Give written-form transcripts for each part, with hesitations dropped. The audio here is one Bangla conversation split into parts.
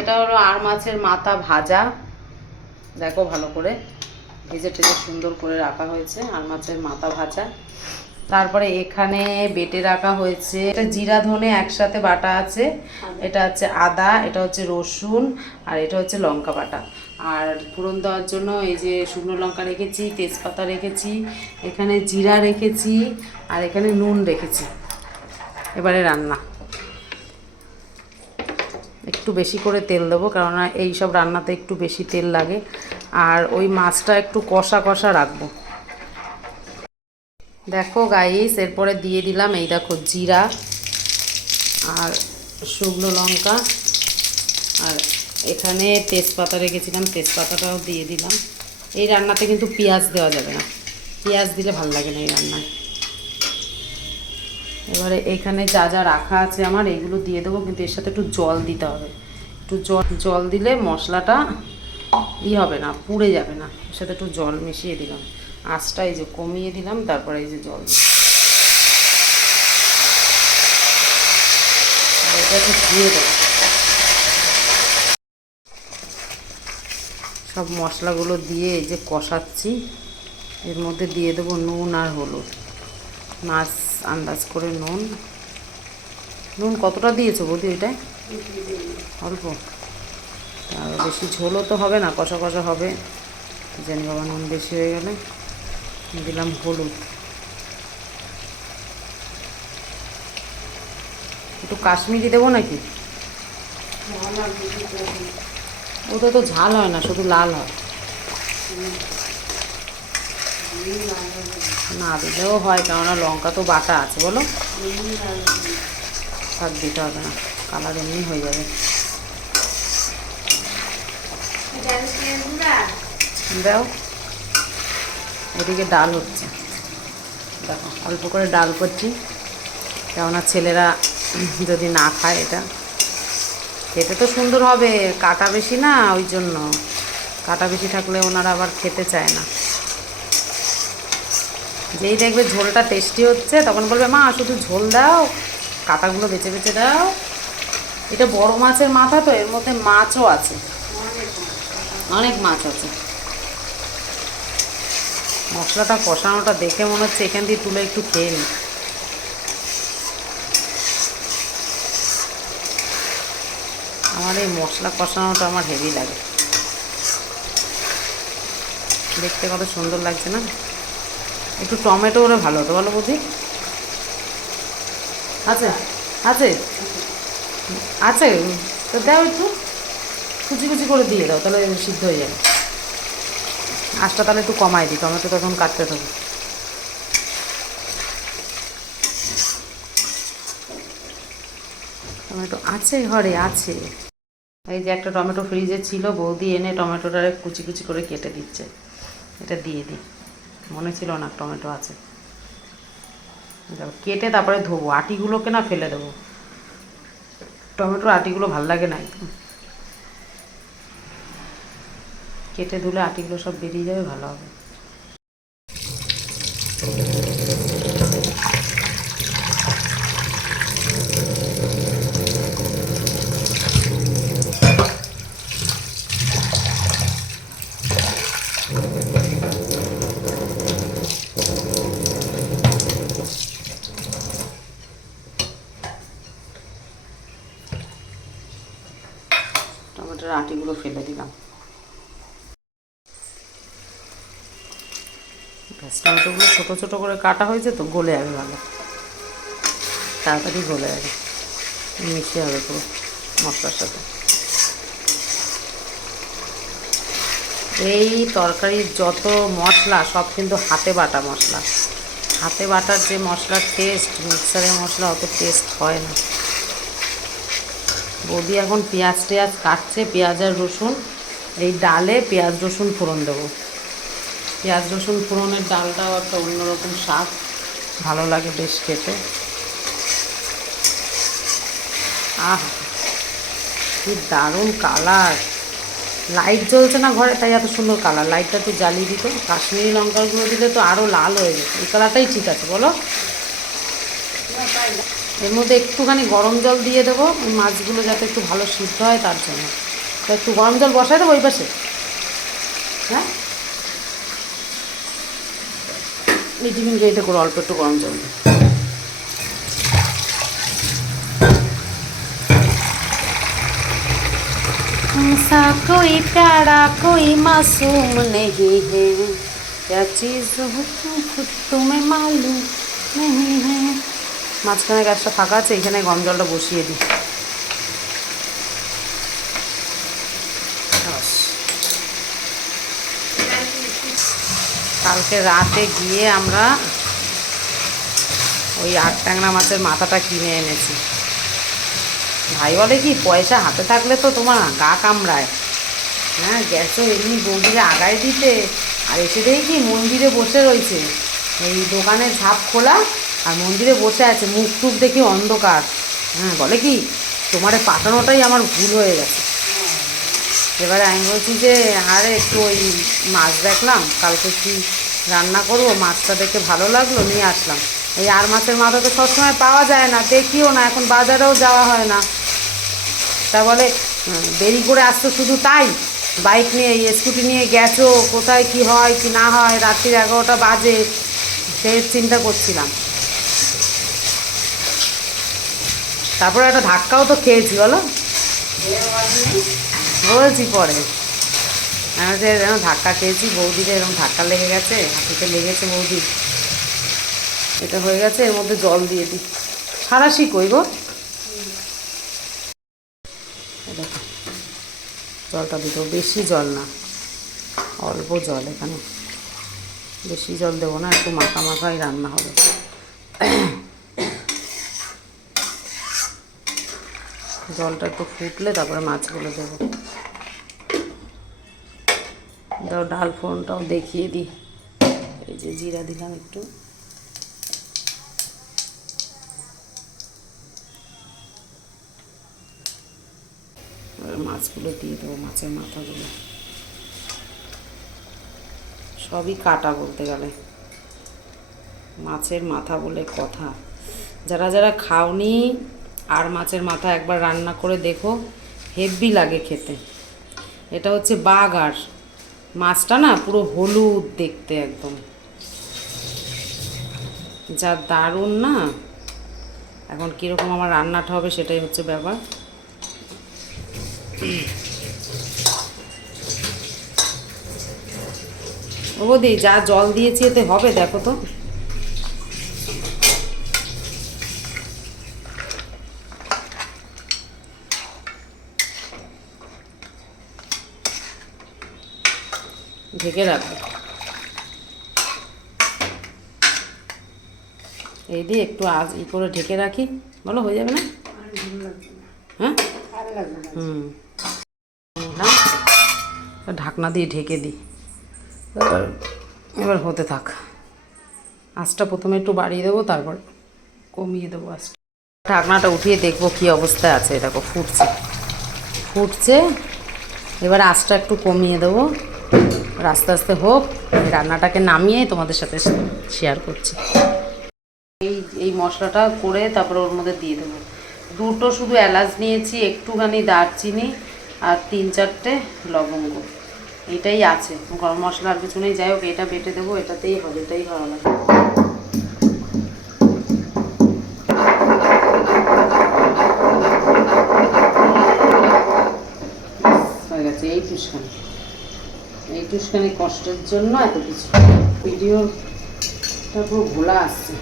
এটা হলো আর মাছের মাথা ভাজা, দেখো ভালো করে ভেজে টেজে সুন্দর করে রাখা হয়েছে আর মাছের মাথা ভাজা। তারপরে এখানে বেটে রাখা হয়েছে, এটা জিরা ধনে একসাথে বাটা আছে, এটা হচ্ছে আদা, এটা হচ্ছে রসুন, আর এটা হচ্ছে লঙ্কা বাটা। আর ফোড়ন দেওয়ার জন্য এই যে শুকনো লঙ্কা রেখেছি, তেজপাতা রেখেছি, এখানে জিরা রেখেছি, আর এখানে নুন রেখেছি। এবারে রান্না একটু বেশি করে তেল দেবো, কেননা এই সব রান্নাতে একটু বেশি তেল লাগে। আর ওই মাছটা একটু কষা কষা রাখবো। দেখো গাইস, এরপরে দিয়ে দিলাম এই দেখো জিরা আর শুকনো লঙ্কা, আর এখানে তেজপাতা রেখেছিলাম, তেজপাতাটাও দিয়ে দিলাম। এই রান্নাতে কিন্তু পেঁয়াজ দেওয়া যাবে না, পেঁয়াজ দিলে ভালো লাগে না এই রান্নায়। এবারে এখানে যা যা রাখা আছে আমার এইগুলো দিয়ে দেবো, কিন্তু এর সাথে একটু জল দিতে হবে। একটু জল দিলে মশলাটা হবে না, পুড়ে যাবে না। এর সাথে একটু জল মিশিয়ে দিলাম, আঁচটা এই যে কমিয়ে দিলাম, তারপরে এই যে জল এটা একটু ধুয়ে দেবো। সব মশলাগুলো দিয়ে এই যে কষাচ্ছি, এর মধ্যে দিয়ে দেবো নুন আর হলুদ। মাছ আন্দাজ করে নুন কতটা দিয়েছো বৌদি? ওইটাই অল্প, আর বেশি ঝোলও তো হবে না, কষা কষা হবে, জানি বাবা নুন বেশি হয়ে গেলে। দিলাম হলুদ, একটু কাশ্মীরি দেবো নাকি? ওটা তো ঝাল হয় না, শুধু লাল হয়। না দিলেও হয়, কেননা লঙ্কা তো বাটা আছে। বলো, শাক দিতে হবে না, কালার এমনি হয়ে যাবে। দাও, এদিকে ডাল হচ্ছে, দেখো অল্প করে ডাল করছি, কেননা ছেলেরা যদি না খায়, এটা খেতে তো সুন্দর হবে, কাটা বেশি না, ওই জন্য কাটা বেশি থাকলে ওনারা আবার খেতে চায় না। যেই দেখবে ঝোলটা টেস্টি হচ্ছে তখন বলবে মা শুধু ঝোল দাও, কাটাগুলো বেছে বেছে দাও। এটা বড় মাছের মাথা তো, এর মধ্যে মাছও আছে, অনেক মাছ আছে। মশলাটা কষানোটা দেখে মনে হচ্ছে এখান দিয়ে তুলে একটু খেয়ে নিই। আমার এই মশলা কষানোটা আমার হেভি লাগে, দেখতে কত সুন্দর লাগছে না? একটু টমেটো হলে ভালো হতো, বলো বুঝি? আছে আছে আছে, তো দাও, একটু কুচি কুচি করে দিয়ে দাও, তাহলে সিদ্ধ হয়ে যাবে। আঁচটা তাহলে একটু কমাই দিই, টমেটো তখন কাটতে থাকবে। টমেটো আছে ঘরে, আছে। এই যে একটা টমেটো ফ্রিজে ছিল, বৌদি এনে টমেটোটারে কুচি কুচি করে কেটে দিচ্ছে, এটা দিয়ে দিই। মনে ছিল না টমেটো আছে, কেটে তারপরে ধোবো, আটিগুলোকে না ফেলে দেবো, টমেটোর আটিগুলো ভাল লাগে না একদম, কেটে ধুলে আটিগুলো সব বেরিয়ে যাবে, ভালো হবে। টমেটোর আটিগুলো ফেলে দিলাম। টমেটোগুলো ছোটো ছোটো করে কাটা হয়েছে তো, গলে যাবে ভালো, তাড়াতাড়ি গলে যাবে, মিশিয়ে হবে পুরো মশলার সাথে। এই তরকারির যত মশলা সব কিন্তু হাতে বাটা মশলা, হাতে বাটার যে মশলার টেস্ট, মিক্সারের মশলা অত টেস্ট হয় না। বৌদি এখন পেঁয়াজ টেয়াজ কাটছে, পেঁয়াজ আর রসুন, এই ডালে পেঁয়াজ রসুন ফোড়ন দেবো। পেঁয়াজ রসুন ফোড়নের ডালটাও একটা অন্যরকম স্বাদ, ভালো লাগে বেশ খেতে। আহ কি দারুণ কালার, লাইট জ্বলছে না ঘরে তাই এত সুন্দর কালার, লাইটটা একটু জ্বালিয়ে দিত, কাশ্মীরি লঙ্কাগুলো দিলে তো আরও লাল হয়ে যেত। এই কালারটাই ঠিক আছে, বলো? এর মধ্যে একটুখানি গরম জল দিয়ে দেবো, ওই মাছগুলো যাতে একটু ভালো সিদ্ধ হয় তার জন্য। একটু গরম জল বসাই দেবো ওই পাশে। হ্যাঁ, এই টিফিনকে এটা করে অল্প একটু গরম জল দিই। सा कोई प्यारा कोई मासूम नहीं है, क्या चीज़ हो तुम खुद तुम्हें मालूम नहीं है। মাঝখানে গ্যাসটা ফাঁকা আছে, এখানে গরম জলটা বসিয়ে দিই। কালকে রাতে গিয়ে আমরা ওই 8 ট্যাংরা মাছের মাথাটা কিনে এনেছি। ভাই বলে কি, পয়সা হাতে থাকলে তো তোমার গা কামড়ায়। হ্যাঁ, গেছো এমনি বৌদিরে আগায় দিতে, আর এসে দেখি মন্দিরে বসে রয়েছে, এই দোকানের ঝাপ খোলা আর মন্দিরে বসে আছে, মুখ টুক দেখি অন্ধকার। হ্যাঁ, বলে কি তোমারে পাঠানোটাই আমার ভুল হয়ে গেছে। এবারে আমি বলছি যে আরে একটু ওই মাছ দেখলাম, কালকে কি রান্না করবো, মাছটা দেখে ভালো লাগলো, নিয়ে আসলাম। এই আর মাছের মাথা তো সবসময় পাওয়া যায় না, দেখিও না, এখন বাজারেও যাওয়া হয় না। তা বলে দেরি করে আসতো শুধু তাই, বাইক নিয়ে স্কুটি নিয়ে গেছো, কোথায় কি হয় কি না হয়, রাত্রির 11টা বাজে, সে চিন্তা করছিলাম। তারপরে একটা ধাক্কাও তো খেয়েছি, বলো, বলছি পরে আমি যে এরকম ধাক্কা খেয়েছি, বৌদিকে এরকম ধাক্কা লেগে গেছে, হাতিতে লেগেছে বৌদি, এটা হয়ে গেছে। এর মধ্যে জল দিয়ে দিই, সারাশি কই গো, দেখো জলটা দিতেও বেশি জল না, অল্প জল, এখানে বেশি জল দেবো না, একটু মাখা মাখাই রান্না হবে। জলটা একটু ফুটলে তারপরে মাছগুলো দেবো। দাও ডাল ফোড়নটাও দেখিয়ে দিই, এই যে জিরা দিলাম একটু, মাছগুলো দিয়ে দেবো, মাছের মাথাগুলো সবই কাটা, বলতে গেলে মাছের মাথা বলে কথা। যারা যারা খাওনি আর মাছের মাথা একবার রান্না করে দেখো, হেভি লাগে খেতে। এটা হচ্ছে বাগার মাছটা, না পুরো হলুদ দেখতে একদম, যা দারুণ না। এখন কীরকম আমার রান্নাটা হবে সেটাই হচ্ছে ব্যাপার। ও বৌদি, যা জল দিয়েছি এতে হবে, দেখো তো। ঢেকে রাখবো, এই দিয়ে একটু করে ঢেকে রাখি, বলো হয়ে যাবে না? হ্যাঁ, ঢাকনা দিয়ে ঢেকে দিই, এবার হতে থাক। আঁচটা প্রথমে একটু বাড়িয়ে দেবো, তারপর কমিয়ে দেবো আঁচটা। ঢাকনাটা উঠিয়ে দেখবো কি অবস্থায় আছে, দেখো ফুটছে ফুটছে। এবার আঁচটা একটু কমিয়ে দেবো, আস্তে আস্তে হোক, রান্নাটাকে নামিয়ে তোমাদের সাথে শেয়ার করছি। এই মশলাটা করে তারপরে ওর মধ্যে দিয়ে দেবো। দুটো শুধু এলাচ নিয়েছি, একটুখানি দারচিনি আর 3-4টে লবঙ্গ, এটাই আছে, গরম মশলা আর কিছু নেই। যাই হোক, এটা বেটে দেবো, এটাতেই হবে, এটাই ভালো লাগে। হয়ে গেছে এই টুসখানি কষ্টের জন্য এত কিছু, ভিডিওটা পুরো ভোলা আসছে।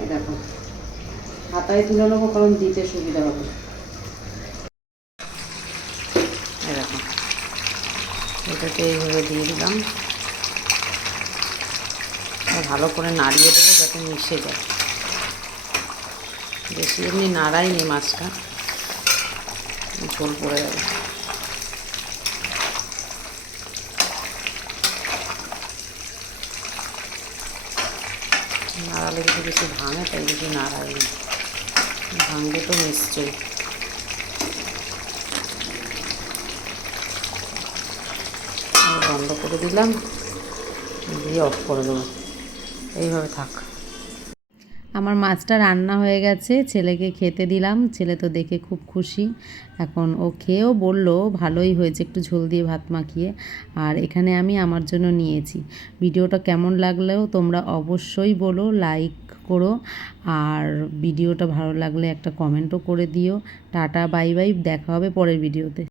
এই দেখো, হাতায় তুলে নেবো, কারণ দিতে সুবিধা হবে। এই দেখো, এটাকে এইভাবে দিয়ে দিলাম, ভালো করে নাড়িয়ে দেবো যাতে মিশে যায়। বেশি এমনি নাড়াইনি মাছটা, ঝোল পড়ে যাবে। নাড়ালে যদি বেশি ভাঙে, তাই বেশি নাড়াইনি, ভাঙবে তো নিশ্চয়ই। বন্ধ করে দিলাম, দিয়ে অফ করে দেবো, এইভাবে থাক। আমার মাছটা রান্না হয়ে গেছে, ছেলেকে খেতে দিলাম। ছেলে তো দেখে খুব খুশি। এখন ও খেয়েও বলল ভালোই হয়েছে, একটু ঝোল দিয়ে ভাত মাখিয়ে। আর এখানে আমি আমার জন্য নিয়েছি। ভিডিওটা কেমন লাগলেও তোমরা অবশ্যই বলো, লাইক করো। আর ভিডিওটা ভালো লাগলে একটা কমেন্টও করে দিও। টাটা বাই বাই, দেখা হবে পরের ভিডিওতে।